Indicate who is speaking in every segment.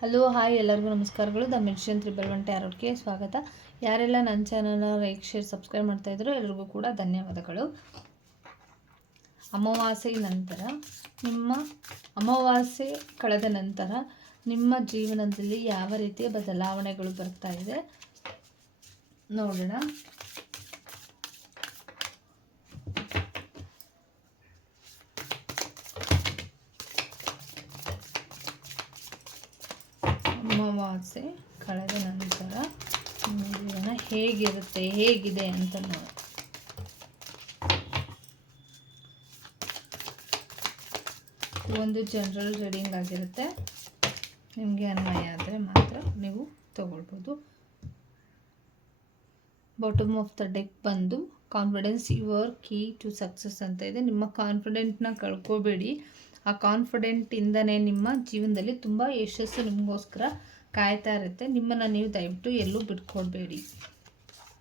Speaker 1: Hello, hi ಎಲ್ಲರಿಗೂ ನಮಸ್ಕಾರಗಳು. The medicine triple one ಟ್ಯಾರೋಟ್ಗೆ ಸ್ವಾಗತ. ಯಾರೆಲ್ಲ ನನ್ನ ಚಾನಲ್ನ ಲೈಕ್, ಶೇರ್, ಸಬ್ಸ್ಕ್ರೈಬ್ ಮಾಡ್ತಾ ಇದ್ರು ಎಲ್ರಿಗೂ ಕೂಡ ಧನ್ಯವಾದಗಳು. ಅಮಾವಾಸ್ಯೆ ನಂತರ ನಿಮ್ಮ ಅಮಾವಾಸ್ಯೆ ಕಳೆದ ನಂತರ ನಿಮ್ಮ ಜೀವನದಲ್ಲಿ ಯಾವ ರೀತಿಯ ಬದಲಾವಣೆಗಳು ಬರ್ತಾ ಇದೆ? ನೋಡೋಣ. ಅಮಾವಾಸ್ಯೆ ಕಳೆದ ನಂತರ ನಿಮ್ಮ ಜೀವನ ಹೇಗಿರುತ್ತೆ, ಹೇಗಿದೆ ಅಂತ ನೋಡಿ. ಒಂದು ಜನರಲ್ ರೀಡಿಂಗ್ ಆಗಿರುತ್ತೆ. ನಿಮಗೆ ಅನ್ವಯ ಆದರೆ ಮಾತ್ರ ನೀವು ತಗೊಳ್ಬೋದು. ಬಾಟಮ್ ಆಫ್ ದ ಡೆಕ್ ಬಂದು confidence your key to success ಅಂತ ಇದೆ. ನಿಮ್ಮ ಕಾನ್ಫಿಡೆಂಟ್ನ ಕಳ್ಕೋಬೇಡಿ. ಆ ಕಾನ್ಫಿಡೆಂಟಿಂದನೇ ನಿಮ್ಮ ಜೀವನದಲ್ಲಿ ತುಂಬ ಯಶಸ್ಸು ನಿಮಗೋಸ್ಕರ ಕಾಯ್ತಾ ಇರುತ್ತೆ. ನಿಮ್ಮನ್ನು ನೀವು ದಯವಿಟ್ಟು ಎಲ್ಲೂ ಬಿಟ್ಕೊಡ್ಬೇಡಿ.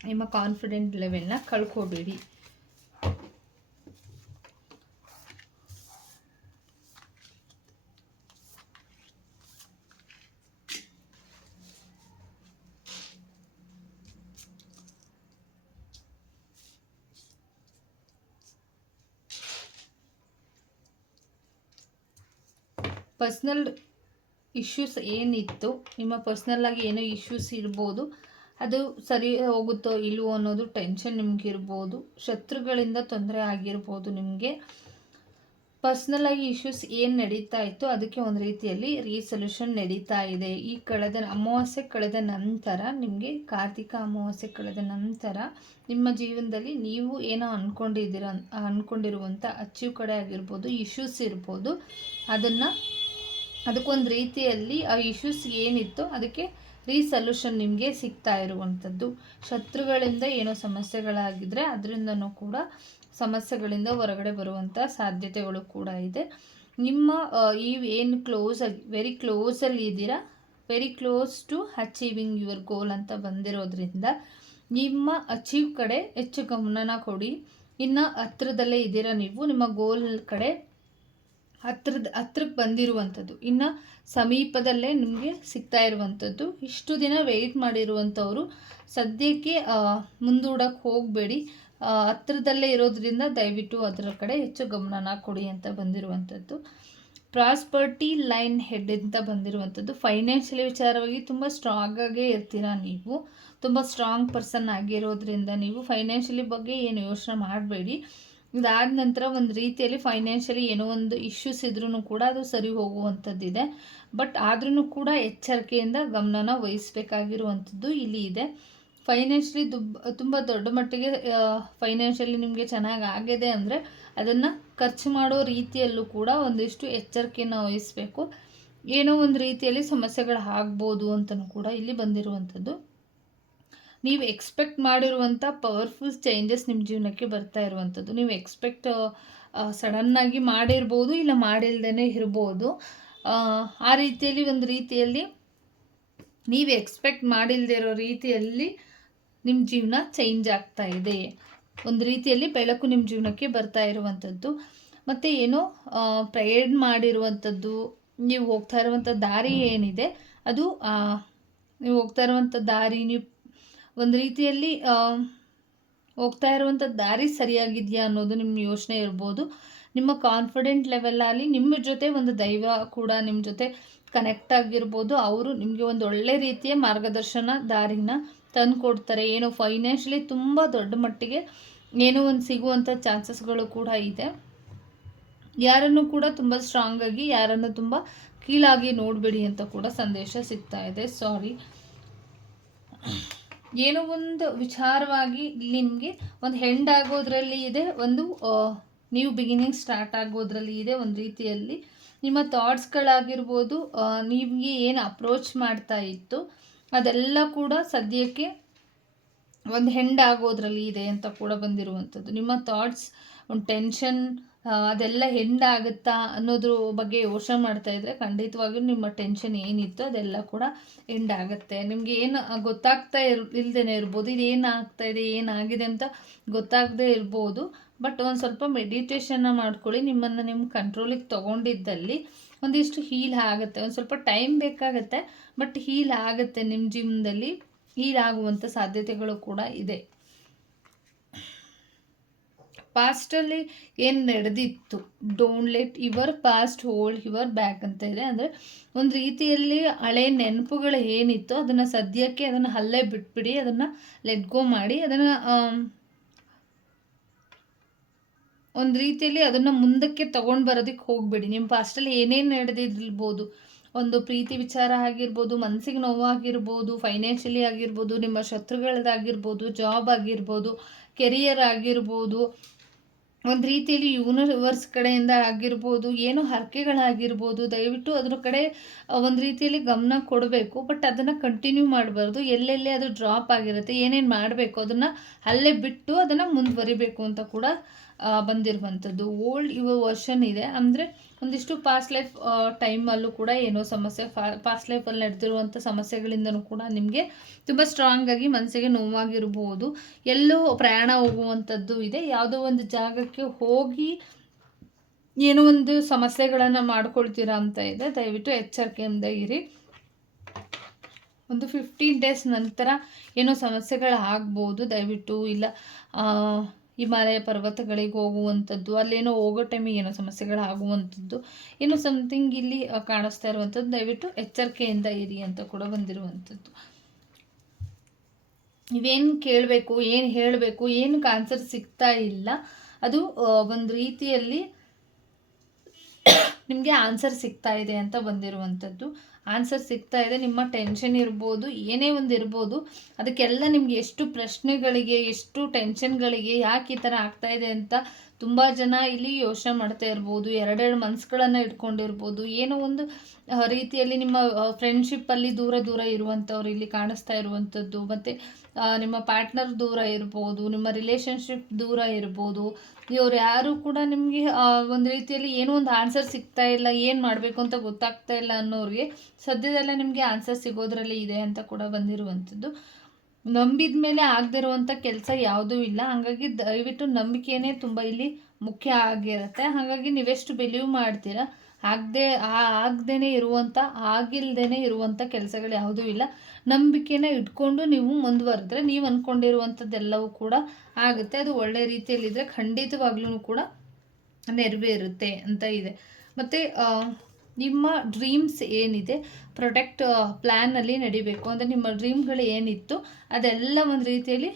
Speaker 1: ನಿಮ್ಮ ಕಾನ್ಫಿಡೆಂಟ್ ಲೆವೆಲ್ನ ಕಳ್ಕೊಬೇಡಿ. ಪರ್ಸ್ನಲ್ ಇಶ್ಯೂಸ್ ಏನಿತ್ತು, ನಿಮ್ಮ ಪರ್ಸ್ನಲ್ಲಾಗಿ ಏನೋ ಇಶ್ಯೂಸ್ ಇರ್ಬೋದು, ಅದು ಸರಿ ಹೋಗುತ್ತೋ ಇಲ್ವೋ ಅನ್ನೋದು ಟೆನ್ಷನ್ ನಿಮಗಿರ್ಬೋದು, ಶತ್ರುಗಳಿಂದ ತೊಂದರೆ ಆಗಿರ್ಬೋದು ನಿಮಗೆ. ಪರ್ಸ್ನಲಾಗಿ ಇಶ್ಯೂಸ್ ಏನು ನಡೀತಾ ಇತ್ತು, ಅದಕ್ಕೆ ಒಂದು ರೀತಿಯಲ್ಲಿ ರೀಸೊಲ್ಯೂಷನ್ ನಡೀತಾ ಇದೆ. ಈ ಕಳೆದ ಅಮಾವಾಸ್ಯೆ ಕಳೆದ ನಂತರ ನಿಮಗೆ ಕಾರ್ತಿಕ ಅಮಾವಾಸ್ಯೆ ಕಳೆದ ನಂತರ ನಿಮ್ಮ ಜೀವನದಲ್ಲಿ ನೀವು ಏನೋ ಅಂದ್ಕೊಂಡಿದ್ದೀರ ಅಂದ್ಕೊಂಡಿರುವಂಥ ಅಚೀವ್ ಕಡೆ ಆಗಿರ್ಬೋದು ಇಶ್ಯೂಸ್ ಇರ್ಬೋದು, ಅದನ್ನು ಅದಕ್ಕೊಂದು ರೀತಿಯಲ್ಲಿ ಆ ಇಶ್ಯೂಸ್ ಏನಿತ್ತು ಅದಕ್ಕೆ ರೀಸಲ್ಯೂಷನ್ ನಿಮಗೆ ಸಿಗ್ತಾ ಇರುವಂಥದ್ದು. ಶತ್ರುಗಳಿಂದ ಏನೋ ಸಮಸ್ಯೆಗಳಾಗಿದ್ದರೆ ಅದರಿಂದನೂ ಕೂಡ ಸಮಸ್ಯೆಗಳಿಂದ ಹೊರಗಡೆ ಬರುವಂಥ ಸಾಧ್ಯತೆಗಳು ಕೂಡ ಇದೆ. ನಿಮ್ಮ ಈ ಏನು ಕ್ಲೋಸ್ ಆಗಿ ವೆರಿ ಕ್ಲೋಸಲ್ಲಿ ಇದ್ದೀರಾ? Very close to achieving your goal ಅಂತ ಬಂದಿರೋದ್ರಿಂದ ನಿಮ್ಮ ಅಚೀವ್ ಕಡೆ ಹೆಚ್ಚು ಗಮನನ ಕೊಡಿ. ಇನ್ನು ಹತ್ರದಲ್ಲೇ ಇದ್ದೀರಾ ನೀವು? ನಿಮ್ಮ ಗೋಲ್ ಕಡೆ ಹತ್ರದ ಹತ್ರಕ್ಕೆ ಬಂದಿರುವಂಥದ್ದು. ಇನ್ನು ಸಮೀಪದಲ್ಲೇ ನಿಮಗೆ ಸಿಗ್ತಾ ಇರುವಂಥದ್ದು. ಇಷ್ಟು ದಿನ ವೆಯ್ಟ್ ಮಾಡಿರುವಂಥವರು. ಸದ್ಯಕ್ಕೆ ಮುಂದೂಡಕ್ಕೆ ಹೋಗಬೇಡಿ. ಹತ್ರದಲ್ಲೇ ಇರೋದ್ರಿಂದ ದಯವಿಟ್ಟು ಅದರ ಕಡೆ ಹೆಚ್ಚು ಗಮನನ ಕೊಡಿ ಅಂತ ಬಂದಿರುವಂಥದ್ದು. ಪ್ರಾಸ್ಪರ್ಟಿ ಲೈನ್ ಹೆಡ್ ಅಂತ ಬಂದಿರುವಂಥದ್ದು. ಫೈನಾನ್ಷಿಯಲಿ ವಿಚಾರವಾಗಿ ತುಂಬ ಸ್ಟ್ರಾಂಗಾಗೇ ಇರ್ತೀರಾ ನೀವು? ತುಂಬ ಸ್ಟ್ರಾಂಗ್ ಪರ್ಸನ್ ಆಗಿರೋದ್ರಿಂದ ನೀವು ಫೈನಾನ್ಷಿಯಲಿ ಬಗ್ಗೆ ಏನು ಯೋಚನೆ ಮಾಡಬೇಡಿ. ಇದಾದ ನಂತರ ಒಂದು ರೀತಿಯಲ್ಲಿ ಫೈನಾನ್ಷಿಯಲಿ ಏನೋ ಒಂದು ಇಶ್ಯೂಸ್ ಇದ್ರೂ ಕೂಡ ಅದು ಸರಿ ಹೋಗುವಂಥದ್ದಿದೆ. ಬಟ್ ಆದ್ರೂ ಕೂಡ ಎಚ್ಚರಿಕೆಯಿಂದ ಗಮನನ ವಹಿಸಬೇಕಾಗಿರುವಂಥದ್ದು ಇಲ್ಲಿ ಇದೆ. ಫೈನಾನ್ಷಿಯಲಿ ದುಬ್, ತುಂಬ ದೊಡ್ಡ ಮಟ್ಟಿಗೆ ಫೈನಾನ್ಷಿಯಲಿ ನಿಮಗೆ ಚೆನ್ನಾಗಿ ಆಗಿದೆ ಅಂದರೆ ಅದನ್ನು ಖರ್ಚು ಮಾಡೋ ರೀತಿಯಲ್ಲೂ ಕೂಡ ಒಂದಿಷ್ಟು ಎಚ್ಚರಿಕೆಯನ್ನು ವಹಿಸಬೇಕು. ಏನೋ ಒಂದು ರೀತಿಯಲ್ಲಿ ಸಮಸ್ಯೆಗಳು ಆಗ್ಬೋದು ಅಂತಲೂ ಕೂಡ ಇಲ್ಲಿ ಬಂದಿರುವಂಥದ್ದು. ನೀವು ಎಕ್ಸ್ಪೆಕ್ಟ್ ಮಾಡಿರುವಂಥ ಪವರ್ಫುಲ್ ಚೇಂಜಸ್ ನಿಮ್ಮ ಜೀವನಕ್ಕೆ ಬರ್ತಾ ಇರುವಂಥದ್ದು. ನೀವು ಎಕ್ಸ್ಪೆಕ್ಟ್ ಸಡನ್ನಾಗಿ ಮಾಡಿರ್ಬೋದು ಇಲ್ಲ ಮಾಡಿಲ್ದೇ ಇರ್ಬೋದು. ಆ ರೀತಿಯಲ್ಲಿ ಒಂದು ರೀತಿಯಲ್ಲಿ ನೀವು ಎಕ್ಸ್ಪೆಕ್ಟ್ ಮಾಡಿಲ್ಲದೆ ಇರೋ ರೀತಿಯಲ್ಲಿ ನಿಮ್ಮ ಜೀವನ ಚೇಂಜ್ ಆಗ್ತಾ ಇದೆ. ಒಂದು ರೀತಿಯಲ್ಲಿ ಬೆಳಕು ನಿಮ್ಮ ಜೀವನಕ್ಕೆ ಬರ್ತಾ ಇರುವಂಥದ್ದು. ಮತ್ತು ಏನೋ ಪ್ರಯಡ್ ಮಾಡಿರುವಂಥದ್ದು. ನೀವು ಹೋಗ್ತಾ ಇರುವಂಥ ದಾರಿ ಏನಿದೆ? ಅದು ನೀವು ಹೋಗ್ತಾ ಇರುವಂಥ ದಾರಿ, ನೀವು ಒಂದು ರೀತಿಯಲ್ಲಿ ಹೋಗ್ತಾ ಇರುವಂಥ ದಾರಿ ಸರಿಯಾಗಿದೆಯಾ ಅನ್ನೋದು ನಿಮ್ಮ ಯೋಚನೆ ಇರ್ಬೋದು. ನಿಮ್ಮ ಕಾನ್ಫಿಡೆಂಟ್ ಲೆವೆಲಲ್ಲಿ ನಿಮ್ಮ ಜೊತೆ ಒಂದು ದೈವ ಕೂಡ ನಿಮ್ಮ ಜೊತೆ ಕನೆಕ್ಟ್ ಆಗಿರ್ಬೋದು. ಅವರು ನಿಮಗೆ ಒಂದು ಒಳ್ಳೆ ರೀತಿಯ ಮಾರ್ಗದರ್ಶನ ದಾರಿನ ತಂದು ಕೊಡ್ತಾರೆ ಏನೋ ಫೈನಾನ್ಷಿಯಲಿ ತುಂಬ ದೊಡ್ಡ ಮಟ್ಟಿಗೆ ಏನೋ ಒಂದು ಸಿಗುವಂಥ ಚಾನ್ಸಸ್ಗಳು ಕೂಡ ಇದೆ. ಯಾರನ್ನು ಕೂಡ ತುಂಬ ಸ್ಟ್ರಾಂಗಾಗಿ ಯಾರನ್ನು ತುಂಬ ಕೀಳಾಗಿ ನೋಡಬೇಡಿ ಅಂತ ಕೂಡ ಸಂದೇಶ ಸಿಗ್ತಾ ಇದೆ. ಸಾರಿ ಏನೋ ಒಂದು ವಿಚಾರವಾಗಿ ನಿಮಗೆ ಒಂದು ಹೆಂಡ್ ಆಗೋದ್ರಲ್ಲಿ ಇದೆ, ಒಂದು ನ್ಯೂ ಬಿಗಿನಿಂಗ್ ಸ್ಟಾರ್ಟ್ ಆಗೋದ್ರಲ್ಲಿ ಇದೆ ಒಂದು ರೀತಿಯಲ್ಲಿ. ನಿಮ್ಮ ಥಾಟ್ಸ್ಗಳಾಗಿರ್ಬೋದು ನಿಮಗೆ ಏನು ಅಪ್ರೋಚ್ ಮಾಡ್ತಾ ಇತ್ತು, ಅದೆಲ್ಲ ಕೂಡ ಸದ್ಯಕ್ಕೆ ಒಂದು ಹೆಂಡ್ ಆಗೋದ್ರಲ್ಲಿ ಇದೆ ಅಂತ ಕೂಡ ಬಂದಿರುವಂಥದ್ದು. ನಿಮ್ಮ ಥಾಟ್ಸ್ ಒಂದು ಟೆನ್ಷನ್ ಅದೆಲ್ಲ ಹೆಂಡಾಗುತ್ತಾ ಅನ್ನೋದ್ರ ಬಗ್ಗೆ ಯೋಚನೆ ಮಾಡ್ತಾ ಇದ್ರೆ ಖಂಡಿತವಾಗಿಯೂ ನಿಮ್ಮ ಟೆನ್ಷನ್ ಏನಿತ್ತು ಅದೆಲ್ಲ ಕೂಡ ಎಂಡ್ ಆಗುತ್ತೆ. ನಿಮಗೆ ಏನು ಗೊತ್ತಾಗ್ತಾ ಇರ್ ಇಲ್ದೇ ಇರ್ಬೋದು, ಇದು ಏನಾಗ್ತಾ ಇದೆ ಏನಾಗಿದೆ ಅಂತ ಗೊತ್ತಾಗದೇ ಇರ್ಬೋದು. ಬಟ್ ಒಂದು ಸ್ವಲ್ಪ ಮೆಡಿಟೇಷನ್ನ ಮಾಡ್ಕೊಳ್ಳಿ. ನಿಮ್ಮನ್ನು ನಿಮ್ಮ ಕಂಟ್ರೋಲಿಗೆ ತೊಗೊಂಡಿದ್ದಲ್ಲಿ ಒಂದಿಷ್ಟು ಹೀಲ್ ಆಗುತ್ತೆ. ಒಂದು ಸ್ವಲ್ಪ ಟೈಮ್ ಬೇಕಾಗುತ್ತೆ ಬಟ್ ಹೀಲ್ ಆಗುತ್ತೆ ನಿಮ್ಮ ಜೀವನದಲ್ಲಿ ಹೀಲ್ ಆಗುವಂಥ ಸಾಧ್ಯತೆಗಳು ಕೂಡ ಇದೆ. ಪಾಸ್ಟಲ್ಲಿ ಏನು ನಡೆದಿತ್ತು? Don't let your past hold your back ಅಂತ ಇದೆ. ಅಂದರೆ ಒಂದು ರೀತಿಯಲ್ಲಿ ಹಳೆ ನೆನಪುಗಳು ಏನಿತ್ತು ಅದನ್ನು ಸದ್ಯಕ್ಕೆ ಅದನ್ನು ಅಲ್ಲೇ ಬಿಟ್ಬಿಡಿ, ಅದನ್ನು ಲೆಟ್ ಗೋ ಮಾಡಿ, ಅದನ್ನು ಒಂದು ರೀತಿಯಲ್ಲಿ ಅದನ್ನು ಮುಂದಕ್ಕೆ ತೊಗೊಂಡು ಬರೋದಕ್ಕೆ ಹೋಗಬೇಡಿ. ನಿಮ್ಮ ಪಾಸ್ಟಲ್ಲಿ ಏನೇನು ನಡೆದಿರ್ಬೋದು? ಒಂದು ಪ್ರೀತಿ ವಿಚಾರ ಆಗಿರ್ಬೋದು, ಮನಸ್ಸಿಗೆ ನೋವಾಗಿರ್ಬೋದು ಫೈನಾನ್ಷಿಯಲಿ ಆಗಿರ್ಬೋದು, ನಿಮ್ಮ ಶತ್ರುಗಳದ್ದಾಗಿರ್ಬೋದು ಜಾಬ್ ಆಗಿರ್ಬೋದು ಕೆರಿಯರ್ ಆಗಿರ್ಬೋದು, ಒಂದು ರೀತಿಯಲ್ಲಿ ಯೂನಿವರ್ಸ್ ಕಡೆಯಿಂದ ಆಗಿರ್ಬೋದು, ಏನು ಹರಕೆಗಳಾಗಿರ್ಬೋದು, ದಯವಿಟ್ಟು ಅದ್ರ ಕಡೆ ಒಂದು ರೀತಿಯಲ್ಲಿ ಗಮನ ಕೊಡಬೇಕು. ಬಟ್ ಅದನ್ನು ಕಂಟಿನ್ಯೂ ಮಾಡಬಾರ್ದು. ಎಲ್ಲೆಲ್ಲಿ ಅದು ಡ್ರಾಪ್ ಆಗಿರುತ್ತೆ, ಏನೇನು ಮಾಡಬೇಕು, ಅದನ್ನು ಅಲ್ಲೇ ಬಿಟ್ಟು ಅದನ್ನು ಮುಂದುವರಿಬೇಕು ಅಂತ ಕೂಡ ಬಂದಿರುವಂಥದ್ದು. ಓಲ್ಡ್ ಯುವ ವರ್ಷನ್ ಇದೆ. ಅಂದರೆ ಒಂದಿಷ್ಟು ಪಾಸ್ಟ್ ಲೈಫ್ ಟೈಮಲ್ಲೂ ಕೂಡ ಏನೋ ಸಮಸ್ಯೆ ಫಾ ಪಾಸ್ಟ್ ಲೈಫಲ್ಲಿ ನಡೆದಿರುವಂಥ ಸಮಸ್ಯೆಗಳಿಂದನೂ ಕೂಡ ನಿಮಗೆ ತುಂಬ ಸ್ಟ್ರಾಂಗಾಗಿ ಮನಸ್ಸಿಗೆ ನೋವಾಗಿರ್ಬೋದು. ಎಲ್ಲೋ ಪ್ರಯಾಣ ಹೋಗುವಂಥದ್ದು ಇದೆ. ಯಾವುದೋ ಒಂದು ಜಾಗಕ್ಕೆ ಹೋಗಿ ಏನೋ ಒಂದು ಸಮಸ್ಯೆಗಳನ್ನು ಮಾಡ್ಕೊಳ್ತೀರಾ ಅಂತ ಇದೆ. ದಯವಿಟ್ಟು ಎಚ್ಚರಿಕೆಯಿಂದ ಇರಿ. ಒಂದು ಫಿಫ್ಟೀನ್ ಡೇಸ್ ನಂತರ ಏನೋ ಸಮಸ್ಯೆಗಳಾಗ್ಬೋದು. ದಯವಿಟ್ಟು ಇಲ್ಲ ಹಿಮಾಲಯ ಪರ್ವತಗಳಿಗೆ ಹೋಗುವಂಥದ್ದು, ಅಲ್ಲೇನೋ ಹೋಗೋ ಟೈಮಿಗೆ ಏನೋ ಸಮಸ್ಯೆಗಳಾಗುವಂಥದ್ದು ಏನೋ ಸಮಥಿಂಗ್ ಇಲ್ಲಿ ಕಾಣಿಸ್ತಾ ಇರುವಂಥದ್ದು. ದಯವಿಟ್ಟು ಎಚ್ಚರಿಕೆಯಿಂದ ಇರಿ ಅಂತ ಕೂಡ ಬಂದಿರುವಂಥದ್ದು. ನೀವೇನು ಕೇಳಬೇಕು, ಏನು ಹೇಳಬೇಕು ಏನಕ್ಕೆ ಆನ್ಸರ್ ಸಿಗ್ತಾ ಇಲ್ಲ. ಅದು ಒಂದು ರೀತಿಯಲ್ಲಿ ನಿಮಗೆ ಆನ್ಸರ್ ಸಿಗ್ತಾ ಇದೆ ಅಂತ ಬಂದಿರುವಂಥದ್ದು. ಆನ್ಸರ್ ಸಿಗ್ತಾ ಇದೆ, ನಿಮ್ಮ ಟೆನ್ಷನ್ ಇರ್ಬೋದು, ಏನೇ ಒಂದು ಇರ್ಬೋದು, ಅದಕ್ಕೆಲ್ಲ ನಿಮಗೆ ಎಷ್ಟು ಪ್ರಶ್ನೆಗಳಿಗೆ, ಎಷ್ಟು ಟೆನ್ಷನ್ಗಳಿಗೆ ಯಾಕೆ ಈ ಥರ ಆಗ್ತಾ ಇದೆ ಅಂತ ತುಂಬ ಜನ ಇಲ್ಲಿ ಯೋಚನೆ ಮಾಡ್ತಾ ಇರ್ಬೋದು, ಎರಡೆರಡು ಮನ್ಸುಗಳನ್ನು ಇಟ್ಕೊಂಡಿರ್ಬೋದು, ಏನೋ ಒಂದು ರೀತಿಯಲ್ಲಿ ನಿಮ್ಮ ಫ್ರೆಂಡ್ಶಿಪ್ಪಲ್ಲಿ ದೂರ ದೂರ ಇರುವಂಥವ್ರು ಇಲ್ಲಿ ಕಾಣಿಸ್ತಾ ಇರುವಂಥದ್ದು. ಮತ್ತು ನಿಮ್ಮ ಪಾರ್ಟ್ನರ್ ದೂರ ಇರ್ಬೋದು, ನಿಮ್ಮ ರಿಲೇಷನ್ಶಿಪ್ ದೂರ ಇರ್ಬೋದು, ಇವ್ರು ಯಾರು ಕೂಡ ನಿಮಗೆ ಒಂದು ರೀತಿಯಲ್ಲಿ ಏನೋ ಒಂದು ಆನ್ಸರ್ ಸಿಗ್ತಾ ಇಲ್ಲ, ಏನು ಮಾಡಬೇಕು ಅಂತ ಗೊತ್ತಾಗ್ತಾ ಇಲ್ಲ ಅನ್ನೋರಿಗೆ ಸದ್ಯದಲ್ಲೇ ನಿಮಗೆ ಆನ್ಸರ್ ಸಿಗೋದ್ರಲ್ಲಿ ಇದೆ ಅಂತ ಕೂಡ ಬಂದಿರುವಂಥದ್ದು. ನಂಬಿದ ಮೇಲೆ ಆಗದಿರುವಂಥ ಕೆಲಸ ಯಾವುದೂ ಇಲ್ಲ. ಹಾಗಾಗಿ ದಯವಿಟ್ಟು ನಂಬಿಕೆನೇ ತುಂಬ ಇಲ್ಲಿ ಮುಖ್ಯ ಆಗಿರುತ್ತೆ. ಹಾಗಾಗಿ ನೀವೆಷ್ಟು ಬಿಲೀವ್ ಮಾಡ್ತೀರಾ, ಆಗದೆ ಆಗದೇನೆ ಇರುವಂಥ, ಆಗಿಲ್ದೇನೆ ಇರುವಂಥ ಕೆಲಸಗಳು ಯಾವುದೂ ಇಲ್ಲ. ನಂಬಿಕೆನ ಇಟ್ಕೊಂಡು ನೀವು ಮುಂದುವರೆದ್ರೆ ನೀವು ಅಂದ್ಕೊಂಡಿರುವಂಥದ್ದೆಲ್ಲವೂ ಕೂಡ ಆಗುತ್ತೆ. ಅದು ಒಳ್ಳೆ ರೀತಿಯಲ್ಲಿದ್ದರೆ ಖಂಡಿತವಾಗ್ಲೂ ಕೂಡ ನೆರವೇರುತ್ತೆ ಅಂತ ಇದೆ. ಮತ್ತು ನಿಮ್ಮ ಡ್ರೀಮ್ಸ್ ಏನಿದೆ ಪ್ರೊಟೆಕ್ಟ್ ಪ್ಲ್ಯಾನಲ್ಲಿ ನಡಿಬೇಕು. ಅಂದರೆ ನಿಮ್ಮ ಡ್ರೀಮ್ಗಳು ಏನಿತ್ತು, ಅದೆಲ್ಲ ಒಂದು ರೀತಿಯಲ್ಲಿ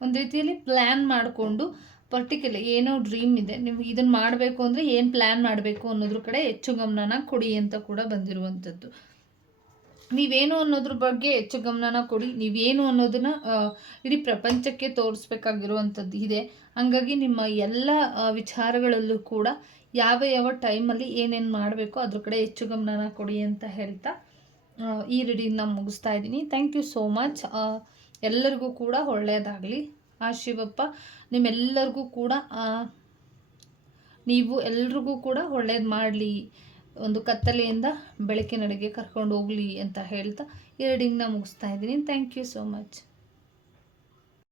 Speaker 1: ಒಂದು ರೀತಿಯಲ್ಲಿ ಪ್ಲ್ಯಾನ್ ಮಾಡಿಕೊಂಡು ಪರ್ಟಿಕ್ಯುಲರ್ ಏನೋ ಡ್ರೀಮ್ ಇದೆ ನೀವು ಇದನ್ನು ಮಾಡಬೇಕು ಅಂದರೆ ಏನು ಪ್ಲ್ಯಾನ್ ಮಾಡಬೇಕು ಅನ್ನೋದ್ರ ಕಡೆ ಹೆಚ್ಚು ಗಮನನ ಕೊಡಿ ಅಂತ ಕೂಡ ಬಂದಿರುವಂಥದ್ದು ನೀವೇನು ಅನ್ನೋದ್ರ ಬಗ್ಗೆ ಹೆಚ್ಚು ಗಮನನ ಕೊಡಿ. ನೀವೇನು ಅನ್ನೋದನ್ನ ಇಡೀ ಪ್ರಪಂಚಕ್ಕೆ ತೋರಿಸ್ಬೇಕಾಗಿರುವಂಥದ್ದು ಇದೆ. ಹಾಗಾಗಿ ನಿಮ್ಮ ಎಲ್ಲ ವಿಚಾರಗಳಲ್ಲೂ ಕೂಡ ಯಾವ ಯಾವ ಟೈಮಲ್ಲಿ ಏನೇನು ಮಾಡಬೇಕು ಅದ್ರ ಕಡೆ ಹೆಚ್ಚು ಗಮನನ ಕೊಡಿ ಅಂತ ಹೇಳ್ತಾ ಈ ರೀಡಿಂಗ್ನ ಮುಗಿಸ್ತಾ ಇದ್ದೀನಿ. ಥ್ಯಾಂಕ್ ಯು ಸೋ ಮಚ್ ಎಲ್ಲರಿಗೂ ಕೂಡ ಒಳ್ಳೆಯದಾಗಲಿ. ಆ, ಶಿವಪ್ಪ, ನಿಮ್ಮೆಲ್ಲರಿಗೂ ಕೂಡ ನೀವು ಎಲ್ರಿಗೂ ಕೂಡ ಒಳ್ಳೇದು ಮಾಡಲಿ. ಒಂದು ಕತ್ತಲೆಯಿಂದ ಬೆಳಕಿನಡೆಗೆ ಕರ್ಕೊಂಡು ಹೋಗಲಿ ಅಂತ ಹೇಳ್ತಾ ಈ ರೀಡಿಂಗ್ನ ಮುಗಿಸ್ತಾ ಇದ್ದೀನಿ. Thank you so much